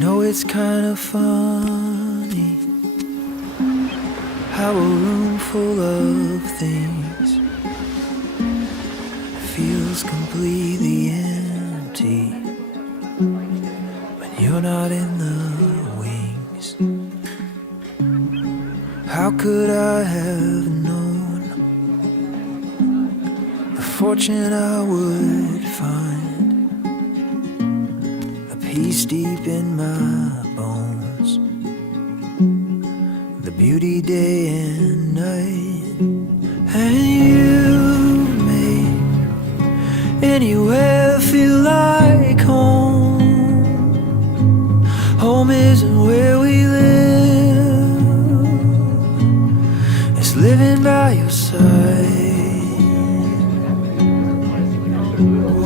know it's kind of funny how a room full of things feels completely empty when you're not in the wings. How could I have known the fortune I would find, a peace deep in my bones, the beauty day and night. And you make anywhere feel like home. Home isn't where we live, it's living by your side.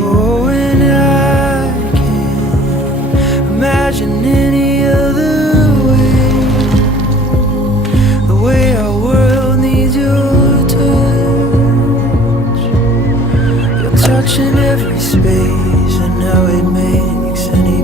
Oh, and I can't imagine any other way, the way our world needs your touch. You're touching every space, and now it makes any